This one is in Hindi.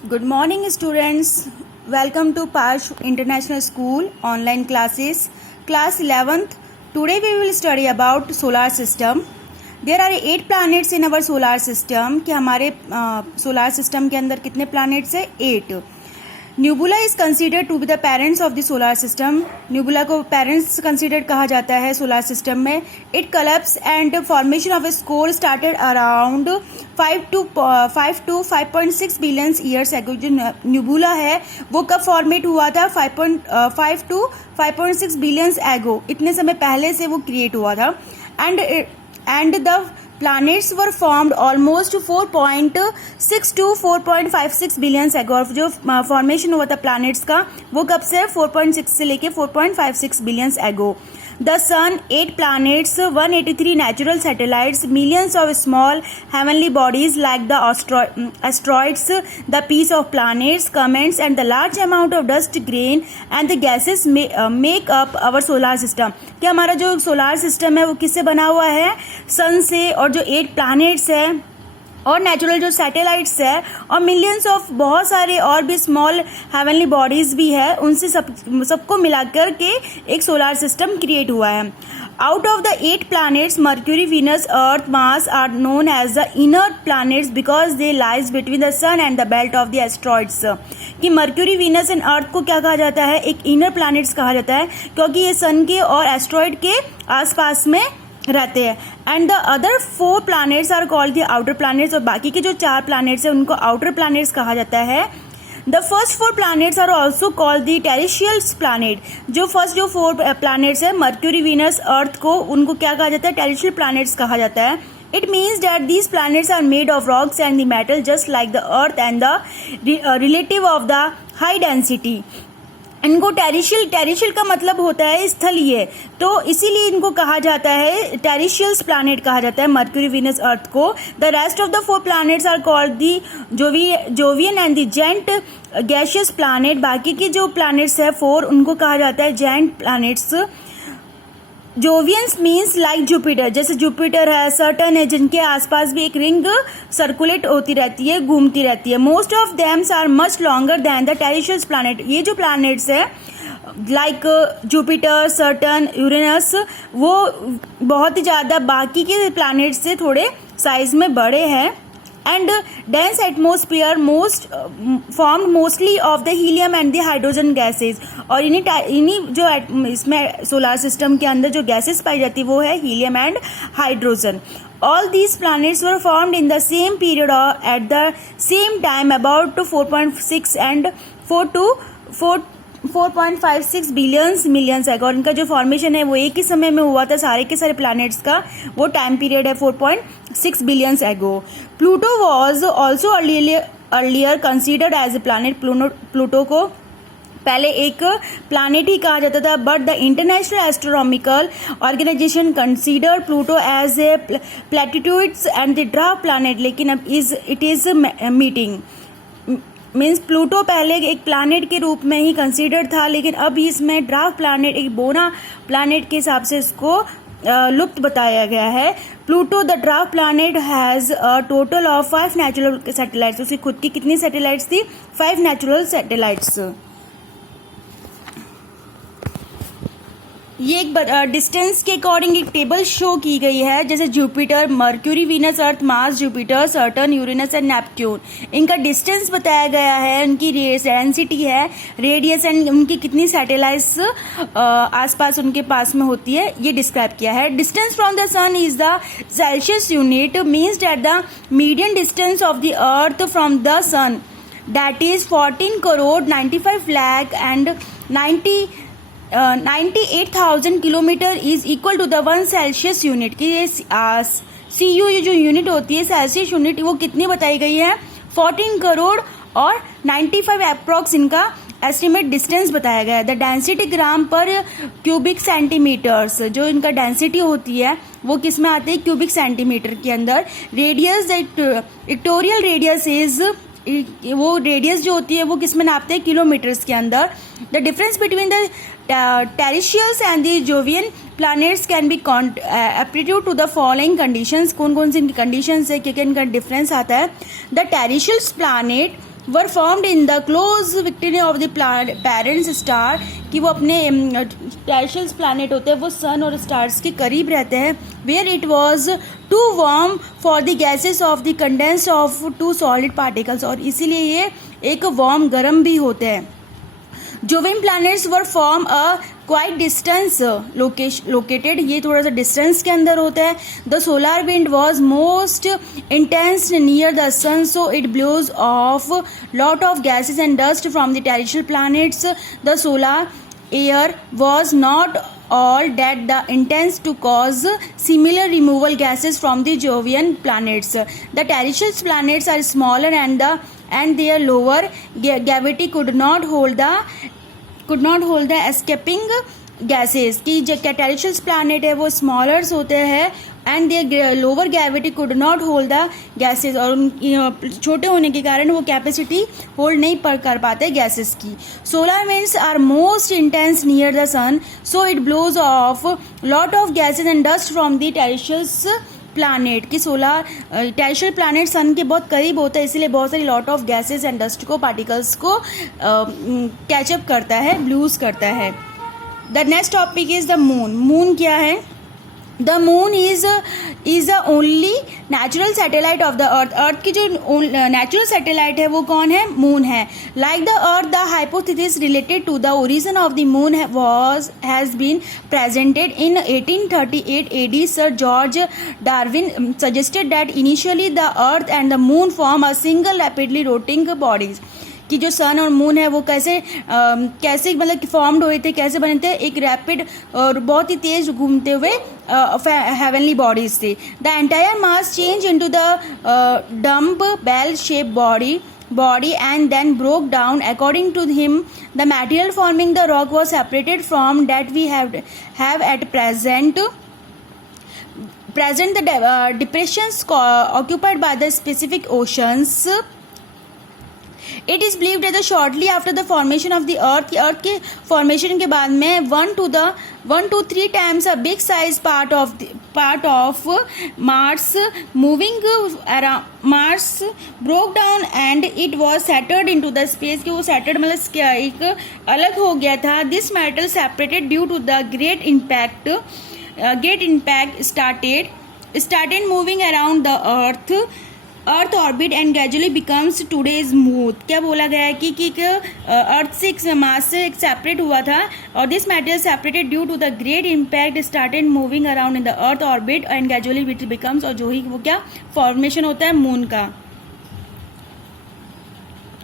Good morning, students. Welcome to Pash International School online classes, class 11th. Today we will study about solar system. There are 8 planets in our solar system. कि हमारे solar system के अंदर कितने planets है? 8. Nebula is considered to be the parents of the solar system. Nebula को पेरेंट्स कंसिडर कहा जाता है सोलर सिस्टम में. It collapse and formation of a score started around 5 to 5.6 billion years ago. जो न्यूबुला है वो कब फॉर्मेट हुआ था? 5 to 5.6 बिलियन एगो. इतने समय पहले से वो क्रिएट हुआ था. And the planets were formed almost 4.6 to 4.56 billion एगो. और जो फॉर्मेशन हुआ था प्लैनेट्स का वो कब से? 4.6 से लेके 4.56 बिलियन एगो. The sun, 8 planets, 183 natural satellites, millions of small heavenly bodies like the asteroids, the piece of planets, comets, and the large amount of dust grain and the gases make up our solar system. कि हमारा जो सोलार सिस्टम है वो किससे बना हुआ है? सन से, और जो 8 प्लैनेट्स है और नेचुरल जो सैटेलाइट्स है और मिलियंस ऑफ बहुत सारे और भी स्मॉल हेवनली बॉडीज भी है, उनसे सबको मिलाकर के एक सोलार सिस्टम क्रिएट हुआ है. Out of the 8 planets, Mercury, Venus, Earth, Mars are known as the inner planets because they lies between the sun and the belt of the asteroids. कि मर्क्यूरी, वीनस एंड अर्थ को क्या कहा जाता है? एक इनर प्लैनेट्स कहा जाता है, क्योंकि ये सन के और एस्ट्रॉइड के आसपास में रहते हैं. And the other 4 planets are called the outer planets. और बाकी के जो 4 प्लैनेट्स हैं उनको आउटर प्लैनेट्स कहा जाता है. The first 4 planets are also called the terrestrial planet. जो फर्स्ट जो 4 प्लैनेट्स है, मर्क्यूरी, वीनस, अर्थ को, उनको क्या कहा जाता है? टेरेस्ट्रियल प्लैनेट्स कहा जाता है. It means that these planets are made of rocks and the metal just like the earth and the relative of the high density. इनको टेरिशियल का मतलब होता है स्थलीय, तो इसीलिए इनको कहा जाता है टेरिशियल्स प्लैनेट कहा जाता है, मर्क्यूरी, वीनस, अर्थ को. The rest of the 4 planets are called the Jovian and the giant gaseous planet. बाकी के जो प्लैनेट्स है 4 उनको कहा जाता है giant planets. Jovians means like Jupiter. जैसे जुपिटर है, सर्टन है, जिनके आसपास भी एक रिंग सर्कुलेट होती रहती है, घूमती रहती है. Most of them are much longer than the terrestrial planet. ये जो प्लैनेट्स है लाइक जुपिटर, सर्टन, यूरेनस, वो बहुत ही ज़्यादा बाकी के प्लैनेट से थोड़े साइज में बड़े हैं. And dense atmosphere formed mostly of the helium and the hydrogen gases. और इन्हीं जो इसमें सोलार सिस्टम के अंदर जो गैसेस पाई जाती है वो है helium and hydrogen. All these planets were formed in the same period or at the same time about 4.6 and 4.56 billions एगो. और इनका जो फॉर्मेशन है वो एक ही समय में हुआ था. सारे के सारे प्लैनेट्स का वो टाइम पीरियड है 4.6 billions ago. Pluto was also earlier considered as a planet. Pluto को पहले एक प्लैनेट ही कहा जाता था, but the International Astronomical Organisation consider Pluto as a platitudes and the dwarf planet. लेकिन अब it is meeting means Pluto पहले एक प्लैनेट के रूप में ही कंसीडर था, लेकिन अब इसमें ड्वार्फ प्लैनेट, एक बोना प्लैनेट के हिसाब से इसको लुप्त बताया गया है. Pluto the dwarf planet has a total of 5 natural satellites. उसकी खुद की कितनी सैटेलाइट्स थी? 5 नेचुरल सैटेलाइट्स. ये एक डिस्टेंस के अकॉर्डिंग एक टेबल शो की गई है. जैसे Jupiter, mercury, Venus, Earth, Mars, Jupiter, certain, Uranus and Neptune. इनका डिस्टेंस बताया गया है, उनकी डेंसिटी है, रेडियस एंड उनकी कितनी सैटेलाइट्स आसपास उनके पास में होती है, ये डिस्क्राइब किया है. Distance from the sun is the celsius unit. Means that the median distance of the earth from the sun that is 14 crore 95 lakh and 98,000 kilometre is equal to the 1 celsius unit. की ये CU ये जो यूनिट होती है सेल्सियस यूनिट, वो कितनी बताई गई है? 14 करोड़ और 95 अप्रॉक्स इनका एस्टिमेट डिस्टेंस बताया गया है. द डेंसिटी ग्राम पर क्यूबिक सेंटीमीटर्स. जो इनका डेंसिटी होती है वो किस में आते हैं? क्यूबिक सेंटीमीटर के अंदर. रेडियस, इक्टोरियल रेडियस इज, वो रेडियस जो होती है वो किस में नापते हैं? किलोमीटर्स के अंदर. The difference between the terrestrials and the Jovian planets can be aptitude to the following conditions. कौन कौन सी इनकी कंडीशंस है, क्या क्या इनका डिफरेंस आता है? The terrestrial planet were formed in the close विक्टिनी ऑफ द पेरेंट्स स्टार, कि वो अपने टैरेशियल प्लानट होते हैं वो सन और स्टार्स के करीब रहते हैं. Where it was too warm for the gases of the condense of to solid particles, और इसीलिए ये एक वार्म गर्म भी होते हैं. Jovian planets were form a quite distance located, ये थोड़ा सा डिस्टेंस के अंदर होता है. The solar wind was most intense near the sun, so it blows off lot of gases and dust from the terrestrial planets. The solar air was not all that the intends to cause similar removal gases from the Jovian planets. The terrestrial planets are smaller and their lower gravity could not hold the escaping gases. कि जो टेरेस्ट्रियल प्लानट है वो स्मॉलर्स होते हैं and their lower gravity could not hold the gases, और उनकी छोटे होने के कारण वो कैपेसिटी होल्ड नहीं कर पाते गैसेस की. Solar winds are most intense near the sun, so it blows off lot of gases and dust from the terrestrial planet. की सोलर टेरेस्ट्रियल प्लानट सन के बहुत करीब होता है, इसलिए बहुत सारी lot of gases and dust को पार्टिकल्स को कैचअप करता है, ब्लूज करता है. The next topic is the moon. Moon क्या है? The moon is the only natural satellite of the अर्थ. अर्थ की जो नेचुरल सैटेलाइट है वो कौन है? मून है. Like the earth, the hypothesis related to the origin of the moon has been presented in 1838 AD. Sir George Darwin suggested that initially the earth and the moon form a single rapidly rotating bodies. कि जो सन और मून है वो कैसे मतलब फॉर्म्ड हुए थे, कैसे बने थे? एक रैपिड और बहुत ही तेज घूमते हुए हेवनली बॉडीज थे. The entire mass change into the dumbbell shape body and then broke down. According to him, the material forming the rock was separated from that we have at present. The depressions occupied by the Pacific oceans. It is believed that shortly after the formation of the earth के formation के बाद में 1 to 3 times a big size part of Mars moving around Mars broke down and it was scattered into the space. कि वो scattered मतलब एक अलग हो गया था. This metal separated due to the great impact started moving around the earth orbit and gradually becomes today smooth. क्या बोला गया है कि अर्थ से मास से एक सेपरेट हुआ था और this matter separated due to the great impact started moving around in the earth orbit and gradually it becomes, और जो ही वो क्या फॉर्मेशन होता है मून का.